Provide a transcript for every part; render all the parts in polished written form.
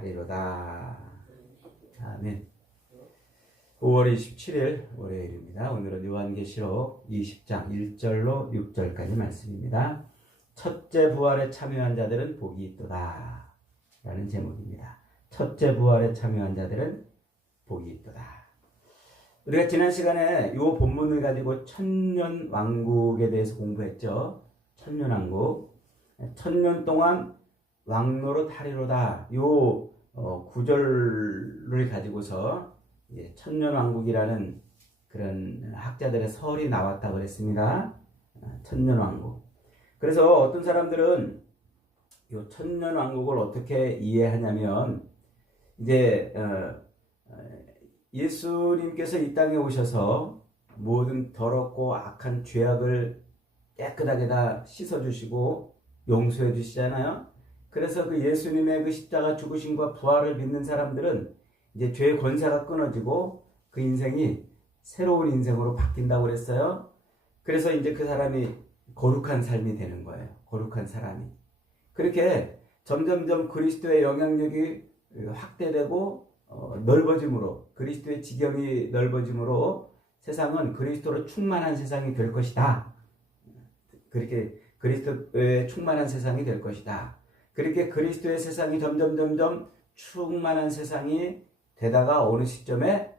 하리로다. 아멘. 5월 27일 월요일입니다. 오늘은 요한계시록 20장 1절로 6절까지 말씀입니다. 첫째 부활에 참여한 자들은 복이 있도다 라는 제목입니다. 첫째 부활에 참여한 자들은 복이 있도다. 우리가 지난 시간에 이 본문을 가지고 천년왕국에 대해서 공부했죠. 천년왕국. 천년 동안 왕노릇 하리로다. 요 구절을 가지고서 천년왕국이라는 그런 학자들의 설이 나왔다고 그랬습니다. 천년왕국. 그래서 어떤 사람들은 요 천년왕국을 어떻게 이해하냐면 이제 예수님께서 이 땅에 오셔서 모든 더럽고 악한 죄악을 깨끗하게 다 씻어주시고 용서해 주시잖아요. 그래서 그 예수님의 그 십자가 죽으심과 부활을 믿는 사람들은 이제 죄의 권세가 끊어지고 그 인생이 새로운 인생으로 바뀐다고 그랬어요. 그래서 이제 그 사람이 거룩한 삶이 되는 거예요. 거룩한 사람이. 그렇게 점점점 그리스도의 영향력이 확대되고 넓어짐으로, 그리스도의 지경이 넓어짐으로 세상은 그리스도로 충만한 세상이 될 것이다. 그렇게 그리스도에 충만한 세상이 될 것이다. 그렇게 그리스도의 세상이 점점 충만한 세상이 되다가 어느 시점에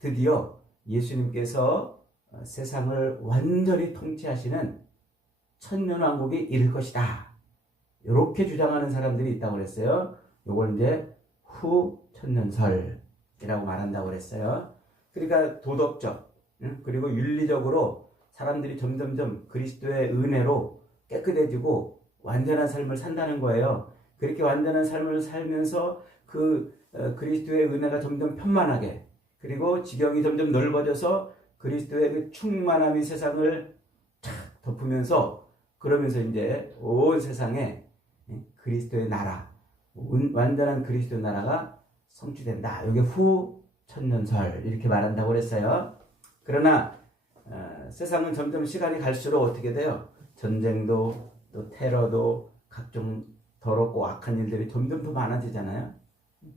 드디어 예수님께서 세상을 완전히 통치하시는 천년왕국이 이를 것이다. 이렇게 주장하는 사람들이 있다고 그랬어요. 요걸 이제 후천년설이라고 말한다고 그랬어요. 그러니까 도덕적 그리고 윤리적으로 사람들이 점점점 그리스도의 은혜로 깨끗해지고 완전한 삶을 산다는 거예요. 그렇게 완전한 삶을 살면서 그리스도의 은혜가 점점 편만하게, 그리고 지경이 점점 넓어져서 그리스도의 그 충만함이 세상을 탁 덮으면서, 그러면서 이제 온 세상에 그리스도의 나라, 완전한 그리스도의 나라가 성취된다. 이게 후천년설 이렇게 말한다고 그랬어요. 그러나 세상은 점점 시간이 갈수록 어떻게 돼요? 전쟁도 또 테러도 각종 더럽고 악한 일들이 점점 더 많아지잖아요.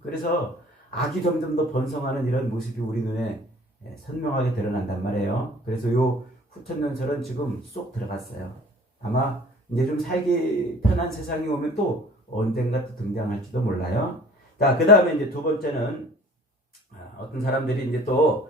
그래서 악이 점점 더 번성하는 이런 모습이 우리 눈에 선명하게 드러난단 말이에요. 그래서 요 후천년설은 지금 쏙 들어갔어요. 아마 이제 좀 살기 편한 세상이 오면 또 언젠가 또 등장할지도 몰라요. 자, 그 다음에 이제 두 번째는 어떤 사람들이 이제 또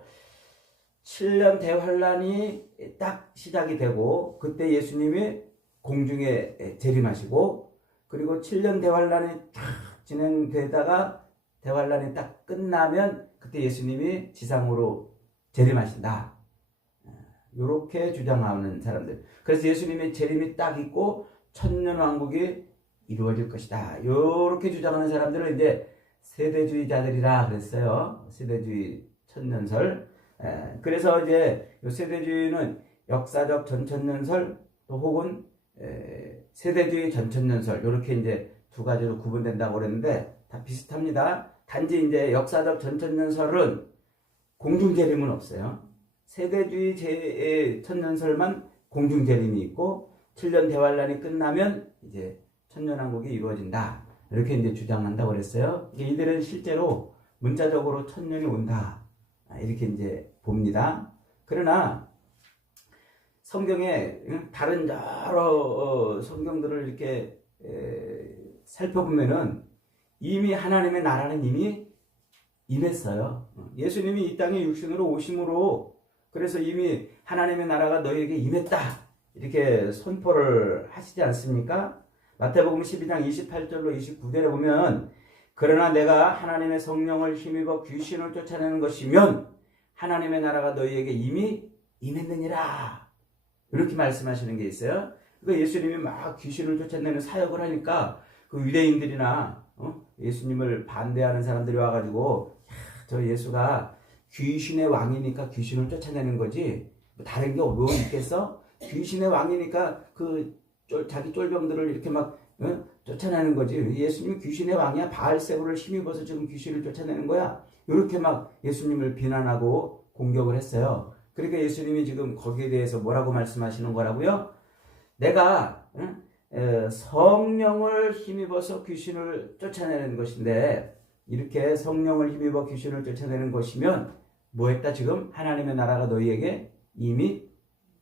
7년 대환란이 딱 시작이 되고 그때 예수님이 공중에 재림하시고, 그리고 7년 대환란이 쫙 진행되다가 대환란이 딱 끝나면 그때 예수님이 지상으로 재림하신다. 이렇게 주장하는 사람들. 그래서 예수님의 재림이 딱 있고 천년왕국이 이루어질 것이다. 이렇게 주장하는 사람들은 이제 세대주의자들이라 그랬어요. 세대주의 천년설. 그래서 이제 이 세대주의는 역사적 전천년설 또 혹은 세대주의 전천년설, 이렇게 이제 두 가지로 구분된다고 그랬는데 다 비슷합니다. 단지 이제 역사적 전천년설은 공중재림은 없어요. 세대주의 천년설만 공중재림이 있고 7년 대환란이 끝나면 이제 천년왕국이 이루어진다. 이렇게 이제 주장한다고 그랬어요. 이들은 실제로 문자적으로 천년이 온다. 이렇게 이제 봅니다. 그러나 성경에 다른 여러 성경들을 이렇게 살펴보면은 이미 하나님의 나라는 이미 임했어요. 예수님이 이 땅에 육신으로 오심으로 그래서 이미 하나님의 나라가 너희에게 임했다. 이렇게 선포를 하시지 않습니까? 마태복음 12장 28절로 29절에 보면 그러나 내가 하나님의 성령을 힘입어 귀신을 쫓아내는 것이면 하나님의 나라가 너희에게 이미 임했느니라. 이렇게 말씀하시는 게 있어요. 그러니까 예수님이 막 귀신을 쫓아내는 사역을 하니까 그 유대인들이나 예수님을 반대하는 사람들이 와가지고 저 예수가 귀신의 왕이니까 귀신을 쫓아내는 거지 뭐 다른 게 뭐 있겠어? 귀신의 왕이니까 자기 쫄병들을 이렇게 막 쫓아내는 거지. 예수님이 귀신의 왕이야. 바알세불을 힘입어서 지금 귀신을 쫓아내는 거야. 이렇게 막 예수님을 비난하고 공격을 했어요. 그러니까 예수님이 지금 거기에 대해서 뭐라고 말씀하시는 거라고요? 내가 성령을 힘입어서 귀신을 쫓아내는 것인데 이렇게 성령을 힘입어 귀신을 쫓아내는 것이면 뭐했다? 지금 하나님의 나라가 너희에게 이미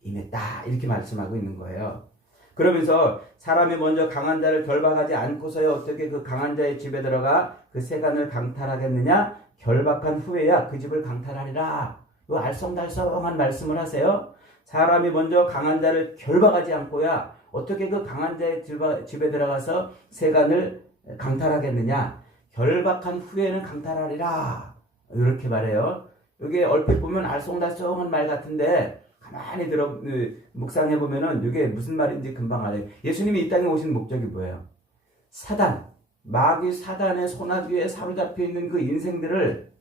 임했다. 이렇게 말씀하고 있는 거예요. 그러면서 사람이 먼저 강한 자를 결박하지 않고서야 어떻게 그 강한 자의 집에 들어가 그 세간을 강탈하겠느냐? 결박한 후에야 그 집을 강탈하리라. 이 알쏭달쏭한 말씀을 하세요. 사람이 먼저 강한 자를 결박하지 않고야 어떻게 그 강한 자의 집에 들어가서 세간을 강탈하겠느냐? 결박한 후에는 강탈하리라. 이렇게 말해요. 이게 얼핏 보면 알쏭달쏭한 말 같은데 가만히 묵상해 보면은 이게 무슨 말인지 금방 알아요. 예수님이 이 땅에 오신 목적이 뭐예요? 사단, 마귀 사단의 손아귀에 사로잡혀 있는 그 인생들을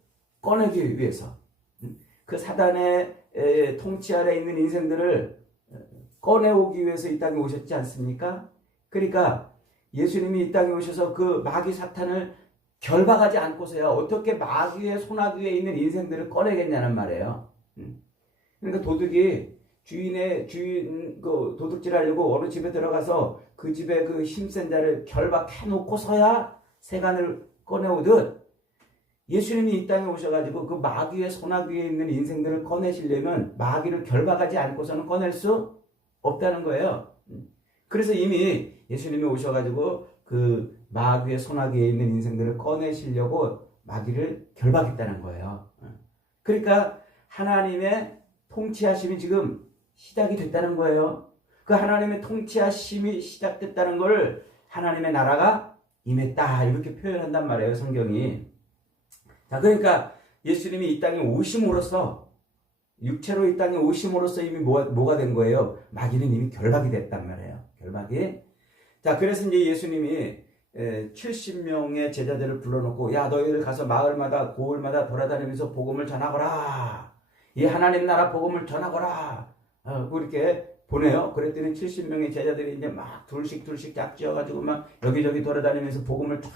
꺼내기 위해서, 그 사단의 통치 아래 있는 인생들을 꺼내오기 위해서 이 땅에 오셨지 않습니까? 그러니까 예수님이 이 땅에 오셔서 그 마귀 사탄을 결박하지 않고서야 어떻게 마귀의 손아귀에 있는 인생들을 꺼내겠냐는 말이에요. 그러니까 도둑이 주인 도둑질 하려고 어느 집에 들어가서 그 집에 그 힘센 자를 결박해 놓고서야 세간을 꺼내오듯 예수님이 이 땅에 오셔가지고 그 마귀의 손아귀에 있는 인생들을 꺼내시려면 마귀를 결박하지 않고서는 꺼낼 수 없다는 거예요. 그래서 이미 예수님이 오셔가지고 그 마귀의 손아귀에 있는 인생들을 꺼내시려고 마귀를 결박했다는 거예요. 그러니까 하나님의 통치하심이 지금 시작이 됐다는 거예요. 그 하나님의 통치하심이 시작됐다는 걸 하나님의 나라가 임했다 이렇게 표현한단 말이에요, 성경이. 자, 그러니까 예수님이 이 땅에 오심으로써, 육체로 이 땅에 오심으로써 이미 뭐가 된 거예요? 마귀는 이미 결박이 됐단 말이에요. 결박이. 자, 그래서 이제 예수님이 70명의 제자들을 불러놓고, 야, 너희들 가서 마을마다 고을마다 돌아다니면서 복음을 전하거라. 이 하나님 나라 복음을 전하거라. 그렇게 보내요. 그랬더니 70명의 제자들이 이제 막 둘씩 짝지어가지고 막 여기저기 돌아다니면서 복음을 쫙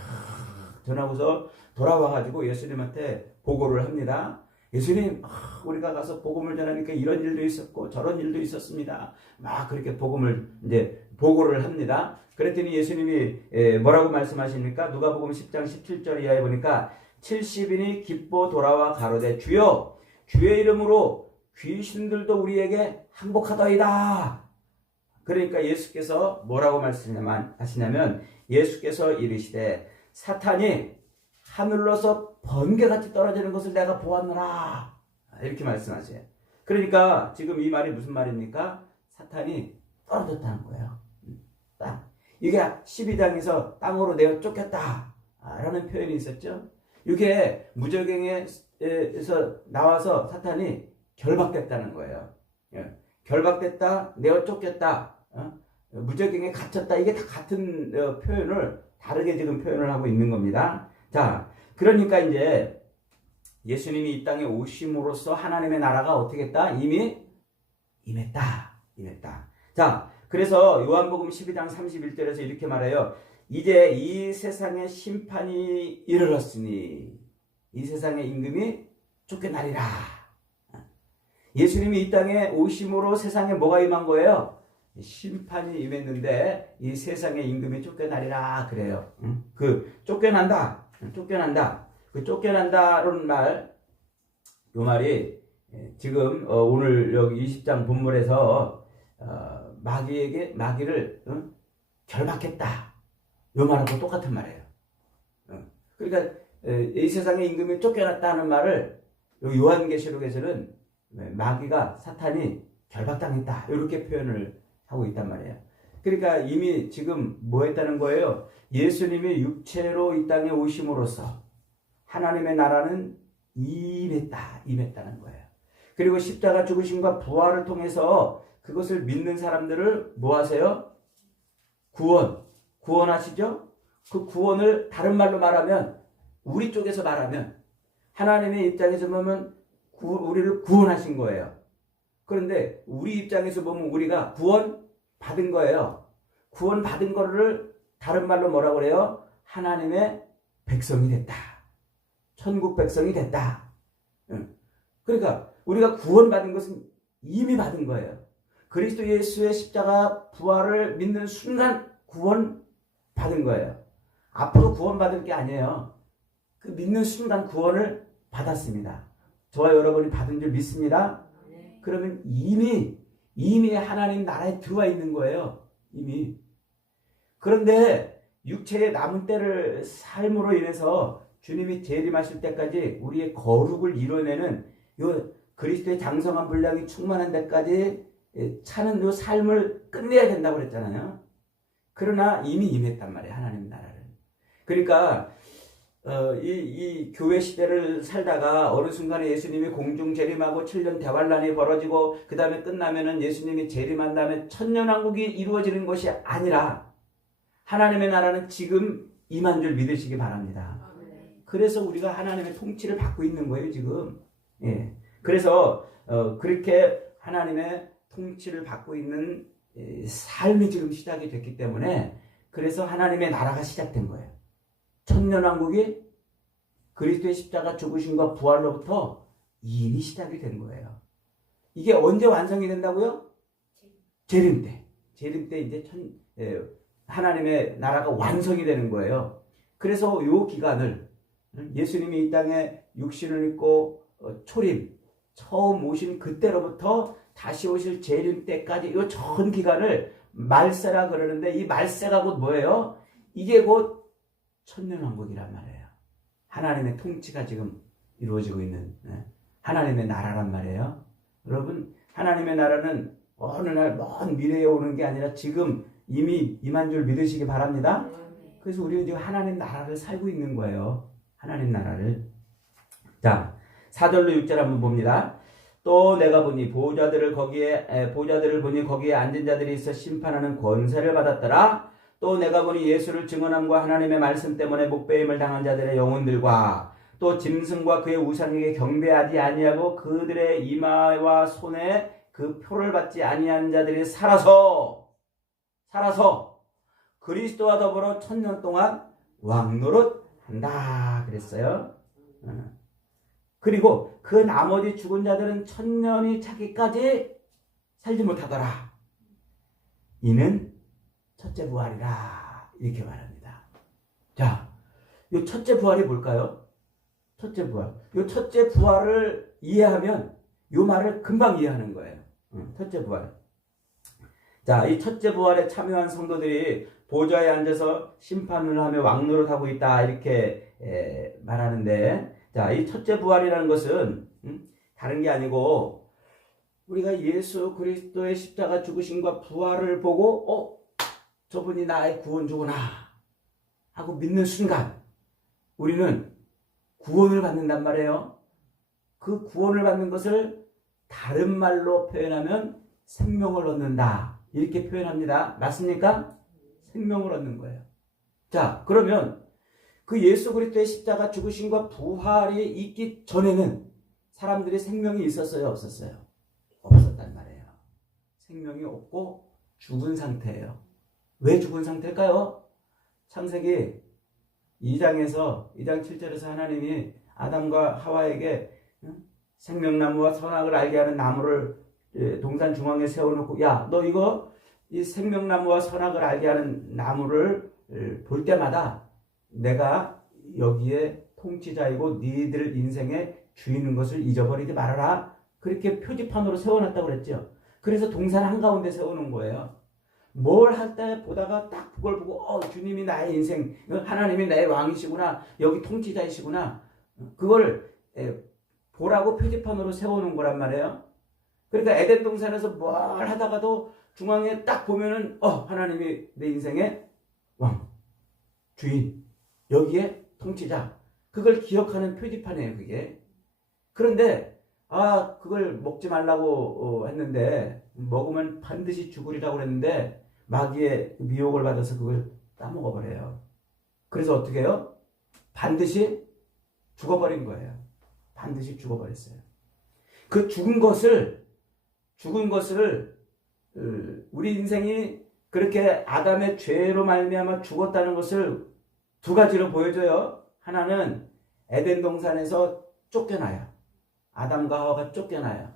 전하고서 돌아와가지고 예수님한테 보고를 합니다. 예수님, 우리가 가서 복음을 전하니까 이런 일도 있었고 저런 일도 있었습니다. 막 그렇게 복음을 이제 보고를 합니다. 그랬더니 예수님이 뭐라고 말씀하십니까? 누가복음 10장 17절 이하에 보니까 70인이 기뻐 돌아와 가로되 주여 주의 이름으로 귀신들도 우리에게 항복하더이다. 그러니까 예수께서 뭐라고 말씀하시냐면 예수께서 이르시되 사탄이 하늘로서 번개같이 떨어지는 것을 내가 보았노라. 이렇게 말씀하세요. 그러니까 지금 이 말이 무슨 말입니까? 사탄이 떨어졌다는 거예요. 이게 12장에서 땅으로 내어 쫓겼다 라는 표현이 있었죠. 이게 무저갱에서 나와서 사탄이 결박됐다는 거예요. 결박됐다, 내어 쫓겼다, 무저갱에 갇혔다. 이게 다 같은 표현을 다르게 지금 표현을 하고 있는 겁니다. 자, 그러니까 이제 예수님이 이 땅에 오심으로써 하나님의 나라가 어떻게 했다? 이미 임했다. 자, 그래서 요한복음 12장 31절에서 이렇게 말해요. 이제 이 세상의 심판이 이르렀으니 이 세상의 임금이 쫓겨나리라. 예수님이 이 땅에 오심으로 세상에 뭐가 임한 거예요? 심판이 임했는데 이 세상의 임금이 쫓겨나리라 그래요. 그 쫓겨난다. 그 쫓겨난다라는 말, 요 말이 지금 오늘 여기 20장 본문에서 마귀를 결박했다. 요 말하고 똑같은 말이에요. 그러니까 이 세상의 임금이 쫓겨났다는 말을 요한계시록에서는 마귀가 사탄이 결박당했다 이렇게 표현을 하고 있단 말이에요. 그러니까 이미 지금 뭐 했다는 거예요? 예수님이 육체로 이 땅에 오심으로써 하나님의 나라는 임했다는 거예요. 그리고 십자가 죽으심과 부활을 통해서 그것을 믿는 사람들을 뭐 하세요? 구원하시죠? 그 구원을 다른 말로 말하면, 우리 쪽에서 말하면 하나님의 입장에서 보면 우리를 구원하신 거예요. 그런데 우리 입장에서 보면 우리가 구원받은 거예요. 구원받은 거를 다른 말로 뭐라고 그래요? 하나님의 백성이 됐다. 천국 백성이 됐다. 그러니까 우리가 구원받은 것은 이미 받은 거예요. 그리스도 예수의 십자가 부활을 믿는 순간 구원받은 거예요. 앞으로 구원받을 게 아니에요. 그 믿는 순간 구원을 받았습니다. 저와 여러분이 받은 줄 믿습니다. 그러면 이미 하나님 나라에 들어와 있는 거예요. 이미. 그런데 육체의 남은 때를 삶으로 인해서 주님이 재림하실 때까지 우리의 거룩을 이뤄내는 요 그리스도의 장성한 분량이 충만한 데까지 차는 요 삶을 끝내야 된다고 그랬잖아요. 그러나 이미 임했단 말이에요. 하나님 나라를. 그러니까 이 교회 시대를 살다가 어느 순간에 예수님이 공중 재림하고 7년 대환란이 벌어지고 그 다음에 끝나면은 예수님이 재림한 다음에 천년왕국이 이루어지는 것이 아니라 하나님의 나라는 지금 임한 줄 믿으시기 바랍니다. 그래서 우리가 하나님의 통치를 받고 있는 거예요, 지금. 예. 그래서 그렇게 하나님의 통치를 받고 있는 삶이 지금 시작이 됐기 때문에 그래서 하나님의 나라가 시작된 거예요. 천년왕국이 그리스도의 십자가 죽으심과 부활로부터 이미 시작이 된 거예요. 이게 언제 완성이 된다고요? 재림 때. 재림 때 이제 하나님의 나라가 완성이 되는 거예요. 그래서 이 기간을 예수님이 이 땅에 육신을 입고 초림, 처음 오신 그때로부터 다시 오실 재림 때까지 이 전 기간을 말세라 그러는데 이 말세가 곧 뭐예요? 이게 곧 천년왕국이란 말이에요. 하나님의 통치가 지금 이루어지고 있는 하나님의 나라란 말이에요. 여러분, 하나님의 나라는 어느 날 먼 미래에 오는 게 아니라 지금 이미 임한 줄 믿으시기 바랍니다. 그래서 우리는 지금 하나님 나라를 살고 있는 거예요. 하나님 나라를. 자, 4절로 6절 한번 봅니다. 또 내가 보니 보좌들을 보니 거기에 앉은 자들이 있어 심판하는 권세를 받았더라. 또 내가 보니 예수를 증언함과 하나님의 말씀 때문에 목배임을 당한 자들의 영혼들과 또 짐승과 그의 우상에게 경배하지 아니하고 그들의 이마와 손에 그 표를 받지 아니한 자들이 살아서 그리스도와 더불어 1000년 동안 왕노릇한다 그랬어요. 그리고 그 나머지 죽은 자들은 1000년이 차기까지 살지 못하더라. 이는 첫째 부활이라 이렇게 말합니다. 자, 이 첫째 부활이 뭘까요? 첫째 부활. 이 첫째 부활을 이해하면 이 말을 금방 이해하는 거예요. 첫째 부활. 자, 이 첫째 부활에 참여한 성도들이 보좌에 앉아서 심판을 하며 왕노릇하고 있다 이렇게 말하는데, 자, 이 첫째 부활이라는 것은 다른 게 아니고 우리가 예수 그리스도의 십자가 죽으심과 부활을 보고 저분이 나의 구원주구나 하고 믿는 순간 우리는 구원을 받는단 말이에요. 그 구원을 받는 것을 다른 말로 표현하면 생명을 얻는다 이렇게 표현합니다. 맞습니까? 생명을 얻는 거예요. 자, 그러면 그 예수 그리스도의 십자가 죽으심과 부활이 있기 전에는 사람들이 생명이 있었어요? 없었어요? 없었단 말이에요. 생명이 없고 죽은 상태예요. 왜 죽은 상태일까요? 창세기 2장 7절에서 하나님이 아담과 하와에게 생명나무와 선악을 알게 하는 나무를 동산 중앙에 세워놓고 야, 너 이 생명나무와 선악을 알게 하는 나무를 볼 때마다 내가 여기에 통치자이고 니들 인생의 주인인 것을 잊어버리지 말아라. 그렇게 표지판으로 세워놨다고 그랬죠. 그래서 동산 한가운데 세워놓은 거예요. 뭘 할 때 보다가 딱 그걸 보고 주님이 나의 인생, 하나님이 나의 왕이시구나, 여기 통치자이시구나, 그걸 보라고 표지판으로 세워놓은 거란 말이에요. 그러니까 에덴 동산에서 뭘 하다가도 중앙에 딱 보면은 하나님이 내 인생의 왕, 주인, 여기에 통치자, 그걸 기억하는 표지판이에요. 그게. 그런데 그걸 먹지 말라고 했는데 먹으면 반드시 죽으리라고 그랬는데 마귀의 미혹을 받아서 그걸 따먹어버려요. 그래서 어떻게 해요? 반드시 죽어버린 거예요. 반드시 죽어버렸어요. 그 죽은 것을 우리 인생이 그렇게 아담의 죄로 말미암아 죽었다는 것을 두 가지로 보여줘요. 하나는 에덴 동산에서 쫓겨나요. 아담과 하와가 쫓겨나요.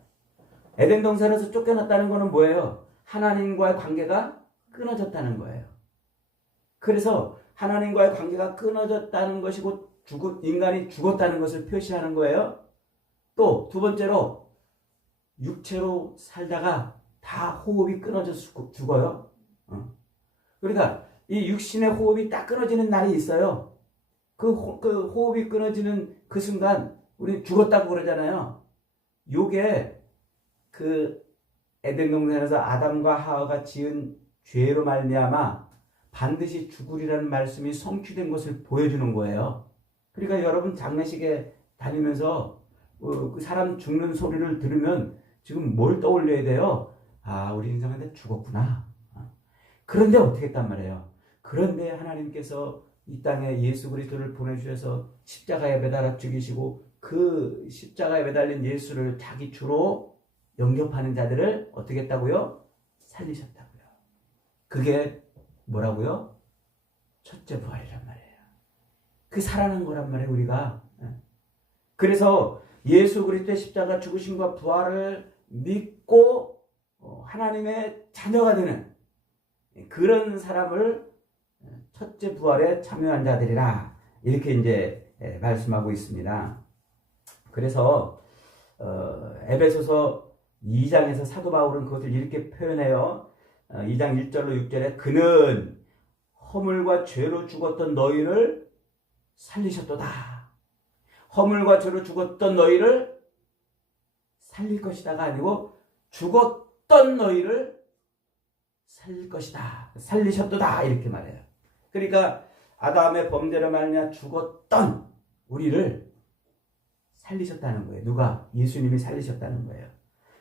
에덴 동산에서 쫓겨났다는 것은 뭐예요? 하나님과의 관계가 끊어졌다는 거예요. 그래서 하나님과의 관계가 끊어졌다는 것이 곧 인간이 죽었다는 것을 표시하는 거예요. 또 두 번째로 육체로 살다가 다 호흡이 끊어져서 죽어요. 그러니까 이 육신의 호흡이 딱 끊어지는 날이 있어요. 그 호흡이 끊어지는 그 순간 우리 죽었다고 그러잖아요. 요게 그 에덴 동산에서 아담과 하와가 지은 죄로 말미암아 반드시 죽으리라는 말씀이 성취된 것을 보여주는 거예요. 그러니까 여러분 장례식에 다니면서 그 사람 죽는 소리를 들으면 지금 뭘 떠올려야 돼요? 아, 우리 인생한테 죽었구나. 그런데 어떻게 했단 말이에요? 그런데 하나님께서 이 땅에 예수 그리스도를 보내주셔서 십자가에 매달아 죽이시고 그 십자가에 매달린 예수를 자기 주로 영접하는 자들을 어떻게 했다고요? 살리셨다고요. 그게 뭐라고요? 첫째 부활이란 말이에요. 그 살아난 거란 말이에요, 우리가. 그래서 예수 그리스도의 십자가 죽으심과 부활을 믿고 하나님의 자녀가 되는 그런 사람을 첫째 부활에 참여한 자들이라 이렇게 이제 말씀하고 있습니다. 그래서 에베소서 2장에서 사도 바울은 그것을 이렇게 표현해요. 2장 1절로 6절에 그는 허물과 죄로 죽었던 너희를 살리셨도다. 허물과 죄로 죽었던 너희를 살릴 것이다가 아니고 죽었던 너희를 살릴 것이다. 살리셨도다. 이렇게 말해요. 그러니까 아담의 범죄로 말미암아 죽었던 우리를 살리셨다는 거예요. 누가? 예수님이 살리셨다는 거예요.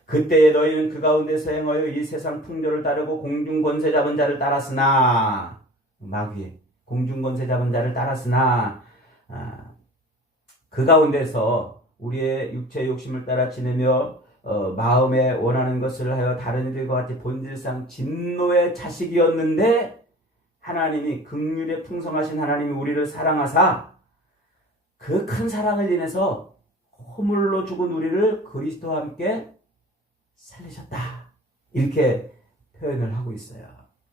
그때에 너희는 그 가운데서 행하여 이 세상 풍조를 따르고 공중권세 잡은 자를 따랐으나 마귀 공중권세 잡은 자를 따랐으나 그 가운데서 우리의 육체의 욕심을 따라 지내며 마음에 원하는 것을 하여 다른 이들과 같이 본질상 진노의 자식이었는데 하나님이 긍휼에 풍성하신 하나님이 우리를 사랑하사 그 큰 사랑을 인해서 허물로 죽은 우리를 그리스도와 함께 살리셨다. 이렇게 표현을 하고 있어요.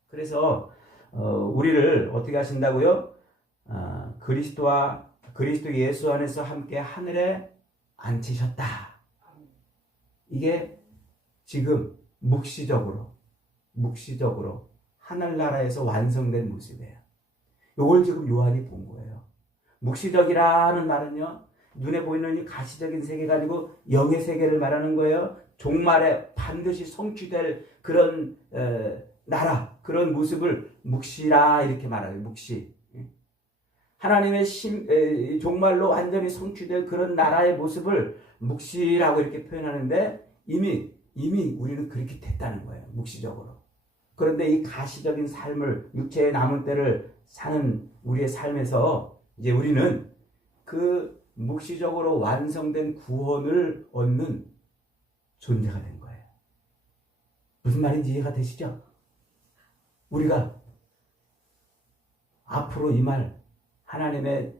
그래서 우리를 어떻게 하신다고요? 그리스도 예수 안에서 함께 하늘에 앉히셨다. 이게 지금 묵시적으로 하늘나라에서 완성된 모습이에요. 이걸 지금 요한이 본 거예요. 묵시적이라는 말은요, 눈에 보이는 이 가시적인 세계가 아니고 영의 세계를 말하는 거예요. 종말에 반드시 성취될 그런 나라, 그런 모습을 묵시라 이렇게 말해요. 묵시. 하나님의 종말로 완전히 성취될 그런 나라의 모습을 묵시라고 이렇게 표현하는데 이미 우리는 그렇게 됐다는 거예요. 묵시적으로. 그런데 이 가시적인 삶을 육체의 남은 때를 사는 우리의 삶에서 이제 우리는 그 묵시적으로 완성된 구원을 얻는 존재가 된 거예요. 무슨 말인지 이해가 되시죠? 우리가 앞으로 이 말 하나님의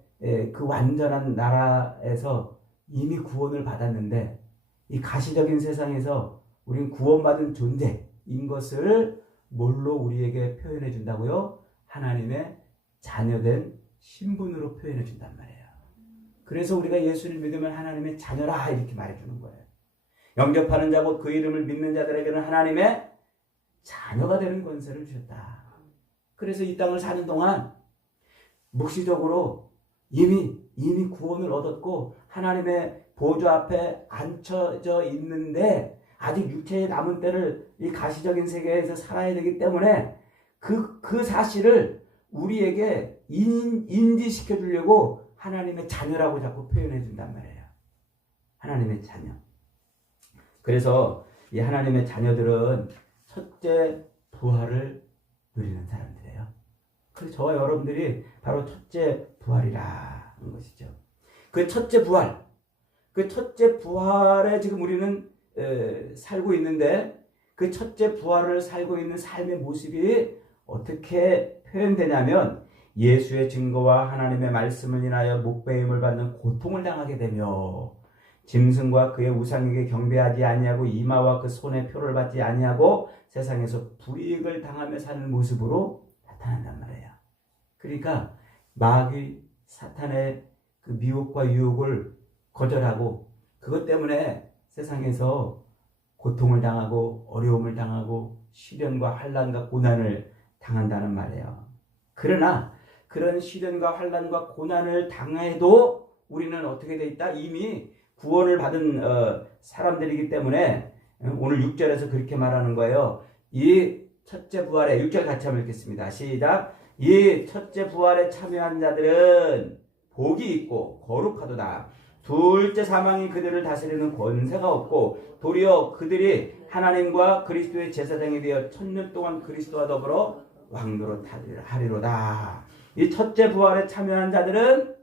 그 완전한 나라에서 이미 구원을 받았는데 이 가시적인 세상에서 우리는 구원받은 존재인 것을 뭘로 우리에게 표현해 준다고요? 하나님의 자녀된 신분으로 표현해 준단 말이에요. 그래서 우리가 예수를 믿으면 하나님의 자녀라 이렇게 말해주는 거예요. 영접하는 자 곧 그 이름을 믿는 자들에게는 하나님의 자녀가 되는 권세를 주셨다. 그래서 이 땅을 사는 동안 묵시적으로 이미 구원을 얻었고 하나님의 보좌 앞에 앉혀져 있는데 아직 육체의 남은 때를 이 가시적인 세계에서 살아야 되기 때문에 그 사실을 우리에게 인지시켜 주려고 하나님의 자녀라고 자꾸 표현해 준단 말이에요. 하나님의 자녀. 그래서 이 하나님의 자녀들은 첫째 부활을 누리는 사람들이에요. 그래서 저와 여러분들이 바로 첫째 부활이라는 것이죠. 그 첫째 부활에 지금 우리는 살고 있는데 그 첫째 부활을 살고 있는 삶의 모습이 어떻게 표현되냐면 예수의 증거와 하나님의 말씀을 인하여 목배임을 받는 고통을 당하게 되며 짐승과 그의 우상에게 경배하지 아니하고 이마와 그 손의 표를 받지 아니하고 세상에서 불이익을 당하며 사는 모습으로 나타난단 말이에요. 그러니까 마귀 사탄의 그 미혹과 유혹을 거절하고 그것 때문에 세상에서 고통을 당하고 어려움을 당하고 시련과 환난과 고난을 당한다는 말이에요. 그러나 그런 시련과 환난과 고난을 당해도 우리는 어떻게 돼 있다? 이미 구원을 받은 사람들이기 때문에 오늘 6절에서 그렇게 말하는 거예요. 이 첫째 부활에 6절 같이 한번 읽겠습니다. 시작. 이 첫째 부활에 참여한 자들은 복이 있고 거룩하도다. 둘째 사망이 그들을 다스리는 권세가 없고 도리어 그들이 하나님과 그리스도의 제사장이 되어 천년 동안 그리스도와 더불어 왕노릇 하리로다. 이 첫째 부활에 참여한 자들은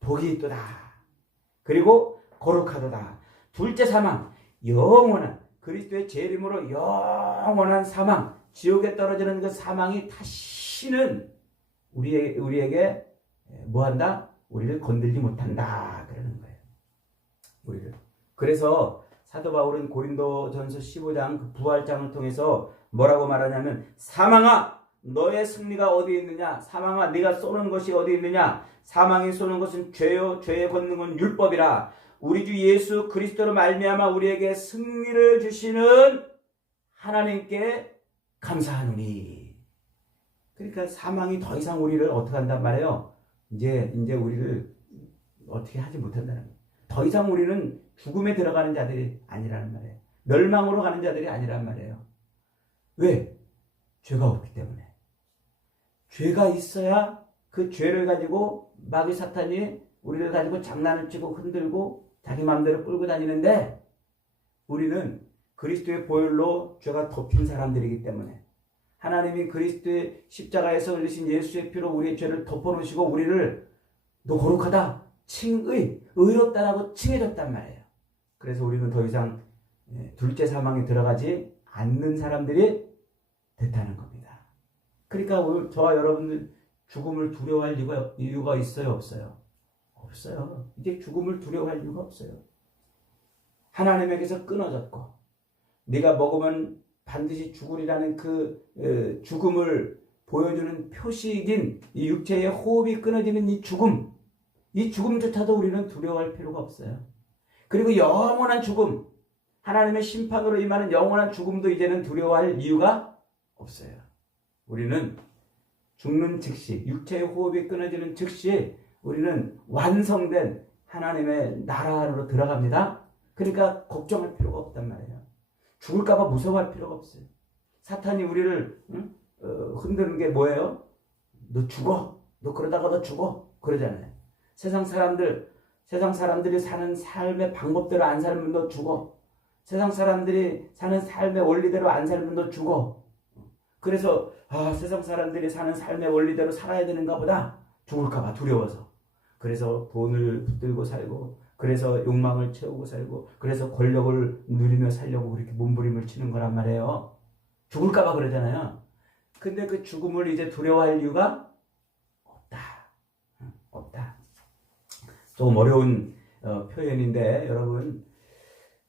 복이 있도다. 그리고 거룩하도다. 둘째 사망, 영원한 그리스도의 재림으로 영원한 사망, 지옥에 떨어지는 그 사망이 다시는 우리에게 뭐한다? 우리를 건들지 못한다. 그러는 거예요. 우리를. 그래서 사도 바울은 고린도전서 15장 그 부활장을 통해서 뭐라고 말하냐면 사망아 너의 승리가 어디 있느냐? 사망아 네가 쏘는 것이 어디 있느냐? 사망이 쏘는 것은 죄요 죄에 걷는 건 율법이라. 우리 주 예수 그리스도로 말미암아 우리에게 승리를 주시는 하나님께 감사하노니. 그러니까 사망이 더 이상 우리를 어떻게 한단 말이에요? 이제 우리를 어떻게 하지 못한다는 거예요. 더 이상 우리는 죽음에 들어가는 자들이 아니라는 말이에요. 멸망으로 가는 자들이 아니란 말이에요. 왜? 죄가 없기 때문에. 죄가 있어야 그 죄를 가지고 마귀 사탄이 우리를 가지고 장난을 치고 흔들고 자기 마음대로 끌고 다니는데 우리는 그리스도의 보혈로 죄가 덮인 사람들이기 때문에 하나님이 그리스도의 십자가에서 흘리신 예수의 피로 우리의 죄를 덮어놓으시고 우리를 너 거룩하다, 의롭다라고 칭해줬단 말이에요. 그래서 우리는 더 이상 둘째 사망에 들어가지 않는 사람들이 됐다는 겁니다. 그러니까 오늘 저와 여러분들 죽음을 두려워할 이유가 있어요, 없어요? 없어요. 이제 죽음을 두려워할 이유가 없어요. 하나님에게서 끊어졌고 네가 먹으면 반드시 죽으리라는 그 죽음을 보여주는 표식인 이 육체의 호흡이 끊어지는 이 죽음조차도 우리는 두려워할 필요가 없어요. 그리고 영원한 죽음, 하나님의 심판으로 임하는 영원한 죽음도 이제는 두려워할 이유가 없어요. 우리는 죽는 즉시, 육체의 호흡이 끊어지는 즉시 우리는 완성된 하나님의 나라 안으로 들어갑니다. 그러니까 걱정할 필요가 없단 말이에요. 죽을까봐 무서워할 필요가 없어요. 사탄이 우리를 흔드는 게 뭐예요? 너 죽어. 너 그러다가 너 죽어. 그러잖아요. 세상 사람들이 사는 삶의 방법대로 안 살면 너 죽어. 세상 사람들이 사는 삶의 원리대로 안 살면 너 죽어. 그래서 세상 사람들이 사는 삶의 원리대로 살아야 되는가 보다. 죽을까봐 두려워서. 그래서 돈을 붙들고 살고, 그래서 욕망을 채우고 살고, 그래서 권력을 누리며 살려고 그렇게 몸부림을 치는 거란 말이에요. 죽을까봐 그러잖아요. 근데 그 죽음을 이제 두려워할 이유가 없다. 조금 어려운 표현인데 여러분,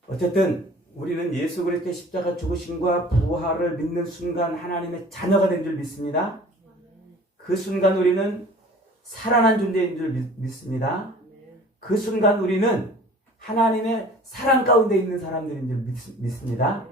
어쨌든 우리는 예수 그리스도의 십자가 죽으심과 부활을 믿는 순간 하나님의 자녀가 된 줄 믿습니다. 그 순간 우리는 살아난 존재인 줄 믿습니다. 그 순간 우리는 하나님의 사랑 가운데 있는 사람들인 줄 믿습니다.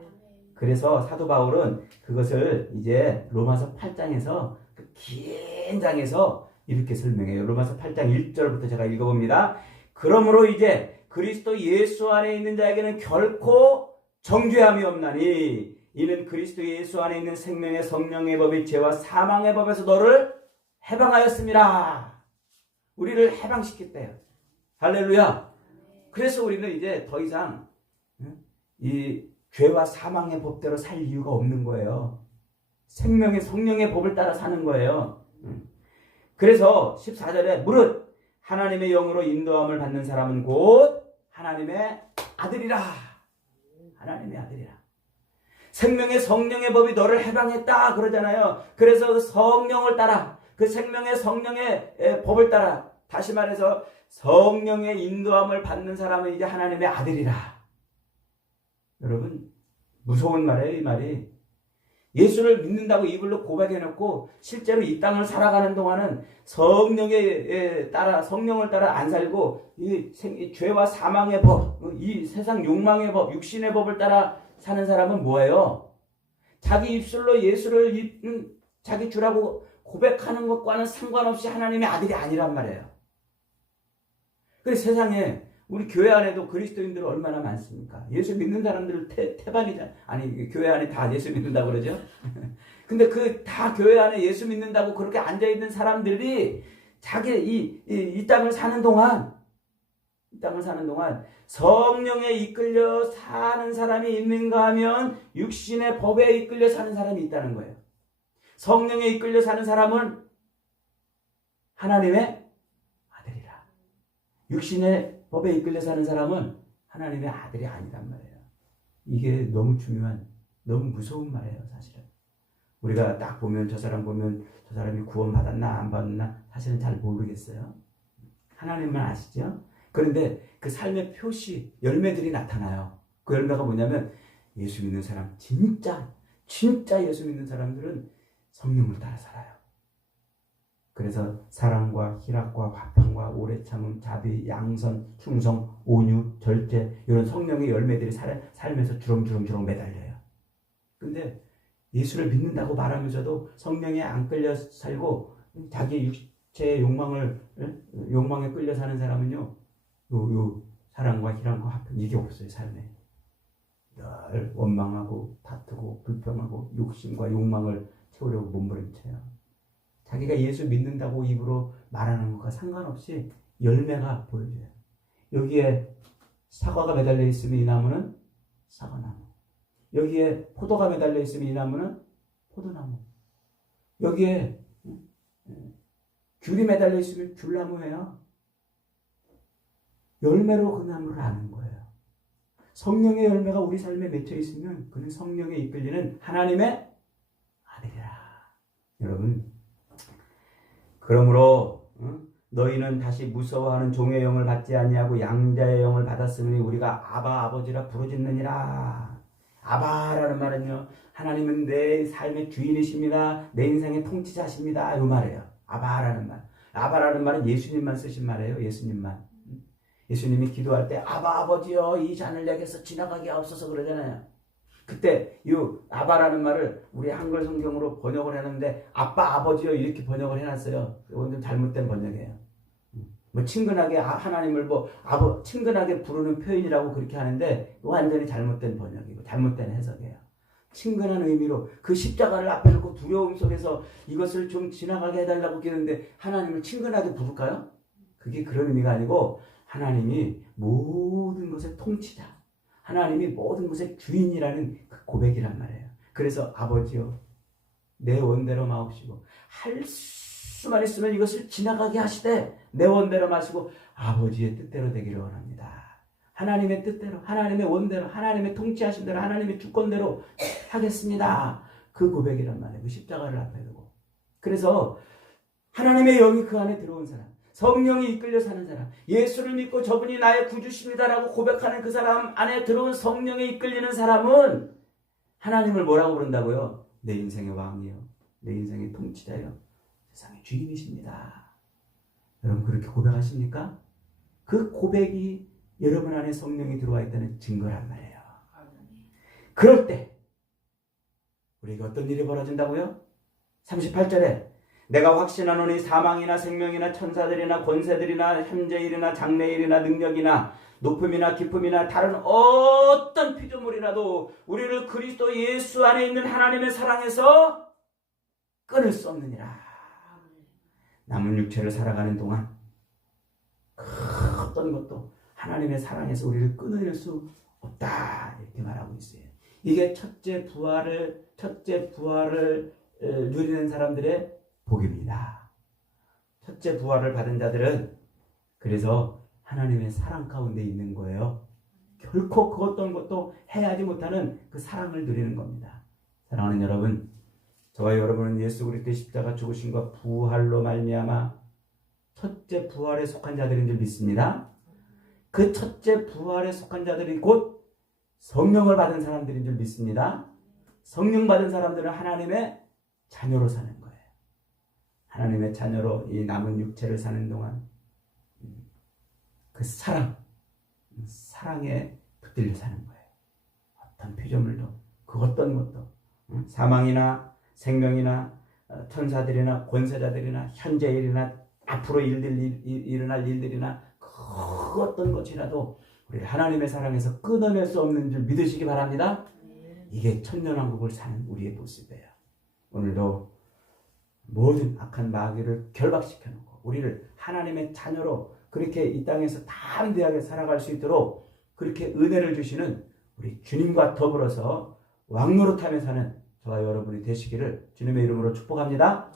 그래서 사도 바울은 그것을 이제 로마서 8장에서 그 긴 장에서 이렇게 설명해요. 로마서 8장 1절부터 제가 읽어봅니다. 그러므로 이제 그리스도 예수 안에 있는 자에게는 결코 정죄함이 없나니 이는 그리스도 예수 안에 있는 생명의 성령의 법이 죄와 사망의 법에서 너를 해방하였습니다. 우리를 해방시켰대요. 할렐루야. 그래서 우리는 이제 더 이상 이 죄와 사망의 법대로 살 이유가 없는 거예요. 생명의 성령의 법을 따라 사는 거예요. 그래서 14절에 무릇 하나님의 영으로 인도함을 받는 사람은 곧 하나님의 아들이라. 하나님의 아들이라. 생명의 성령의 법이 너를 해방했다 그러잖아요. 그래서 그 성령을 따라, 그 생명의 성령의 법을 따라, 다시 말해서 성령의 인도함을 받는 사람은 이제 하나님의 아들이라. 여러분, 무서운 말이에요, 이 말이. 예수를 믿는다고 입으로 고백해놓고 실제로 이 땅을 살아가는 동안은 성령을 따라 안 살고 이 죄와 사망의 법, 이 세상 욕망의 법, 육신의 법을 따라 사는 사람은 뭐예요? 자기 입술로 예수를 자기 주라고 고백하는 것과는 상관없이 하나님의 아들이 아니란 말이에요. 그래서 세상에 우리 교회 안에도 그리스도인들 얼마나 많습니까? 예수 믿는 사람들을 아니 교회 안에 다 예수 믿는다고 그러죠? 근데 그 다 교회 안에 예수 믿는다고 그렇게 앉아있는 사람들이 자기 이 땅을 사는 동안 성령에 이끌려 사는 사람이 있는가 하면 육신의 법에 이끌려 사는 사람이 있다는 거예요. 성령에 이끌려 사는 사람은 하나님의 아들이라. 육신의 법에 이끌려 사는 사람은 하나님의 아들이 아니란 말이에요. 이게 너무 중요한, 너무 무서운 말이에요, 사실은. 우리가 딱 보면 저 사람이 구원받았나 안 받았나 사실은 잘 모르겠어요. 하나님만 아시죠? 그런데 그 삶의 표시, 열매들이 나타나요. 그 열매가 뭐냐면 예수 믿는 사람, 진짜 예수 믿는 사람들은 성령을 따라 살아요. 그래서 사랑과 희락과 화평과 오래 참음, 자비, 양선, 충성, 온유, 절제 이런 성령의 열매들이 삶에서 주렁주렁 매달려요. 근데 예수를 믿는다고 말하면서도 성령에 안 끌려 살고 자기 육체의 욕망에 끌려 사는 사람은요, 요 사랑과 희락과 화평 이게 없어요. 삶에 늘 원망하고 다투고 불평하고 욕심과 욕망을 채우려고 몸부림쳐요. 자기가 예수 믿는다고 입으로 말하는 것과 상관없이 열매가 보여져요. 여기에 사과가 매달려 있으면 이 나무는 사과나무, 여기에 포도가 매달려 있으면 이 나무는 포도나무, 여기에 귤이 매달려 있으면 귤나무예요. 열매로 그 나무를 아는 거예요. 성령의 열매가 우리 삶에 맺혀 있으면 그는 성령에 이끌리는 하나님의 아들이라. 여러분, 그러므로 너희는 다시 무서워하는 종의 영을 받지 아니하고 양자의 영을 받았으니 우리가 아바 아버지라 부르짖느니라. 아바라는 말은요, 하나님은 내 삶의 주인이십니다. 내 인생의 통치자십니다. 이 말이에요. 아바라는 말. 아바라는 말은 예수님만 쓰신 말이에요. 예수님만. 예수님이 기도할 때 아바 아버지여 이 잔을 내게서 지나가게 하옵소서 그러잖아요. 그때 이 아바라는 말을 우리 한글 성경으로 번역을 해놨는데 아빠 아버지여 이렇게 번역을 해놨어요. 이건 좀 잘못된 번역이에요. 뭐 친근하게 하나님을 친근하게 부르는 표현이라고 그렇게 하는데 완전히 잘못된 번역이고 잘못된 해석이에요. 친근한 의미로 그 십자가를 앞에 놓고 두려움 속에서 이것을 좀 지나가게 해달라고 기도했는데 하나님을 친근하게 부를까요? 그게 그런 의미가 아니고 하나님이 모든 것의 통치자, 하나님이 모든 것의 주인이라는 그 고백이란 말이에요. 그래서 아버지여 내 원대로 마옵시고 할 수만 있으면 이것을 지나가게 하시되 내 원대로 마시고 아버지의 뜻대로 되기를 원합니다. 하나님의 뜻대로, 하나님의 원대로, 하나님의 통치하신 대로, 하나님의 주권대로 하겠습니다. 그 고백이란 말이에요. 그 십자가를 앞에 두고. 그래서 하나님의 영이 그 안에 들어온 사람, 성령이 이끌려 사는 사람, 예수를 믿고 저분이 나의 구주십니다라고 고백하는 그 사람 안에 들어온 성령에 이끌리는 사람은 하나님을 뭐라고 부른다고요? 내 인생의 왕이요, 내 인생의 통치자요, 세상의 주인이십니다. 여러분 그렇게 고백하십니까? 그 고백이 여러분 안에 성령이 들어와 있다는 증거란 말이에요. 그럴 때 우리에게 어떤 일이 벌어진다고요? 38절에 내가 확신하노니 사망이나 생명이나 천사들이나 권세들이나 현재일이나 장래일이나 능력이나 높음이나 깊음이나 다른 어떤 피조물이라도 우리를 그리스도 예수 안에 있는 하나님의 사랑에서 끊을 수 없느니라. 남은 육체를 살아가는 동안 어떤 것도 하나님의 사랑에서 우리를 끊어낼 수 없다 이렇게 말하고 있어요. 이게 첫째 부활을 누리는 사람들의 복입니다. 첫째 부활을 받은 자들은 그래서 하나님의 사랑 가운데 있는 거예요. 결코 그 어떤 것도 해하지 못하는 그 사랑을 누리는 겁니다. 사랑하는 여러분, 저와 여러분은 예수 그리스도의 십자가 죽으심과 부활로 말미암아 첫째 부활에 속한 자들인 줄 믿습니다. 그 첫째 부활에 속한 자들이 곧 성령을 받은 사람들인 줄 믿습니다. 성령 받은 사람들은 하나님의 자녀로 사는 거예요. 하나님의 자녀로 이 남은 육체를 사는 동안 그 사랑에 붙들려 사는 거예요. 어떤 피조물도 그 어떤 것도 사망이나 생명이나 천사들이나 권세자들이나 현재 일이나 앞으로 일어날 일들이나 그 어떤 것이라도 우리를 하나님의 사랑에서 끊어낼 수 없는 줄 믿으시기 바랍니다. 이게 천년왕국을 사는 우리의 모습이에요. 오늘도 모든 악한 마귀를 결박시켜 놓고 우리를 하나님의 자녀로 그렇게 이 땅에서 담대하게 살아갈 수 있도록 그렇게 은혜를 주시는 우리 주님과 더불어서 왕노릇하며 사는 저와 여러분이 되시기를 주님의 이름으로 축복합니다.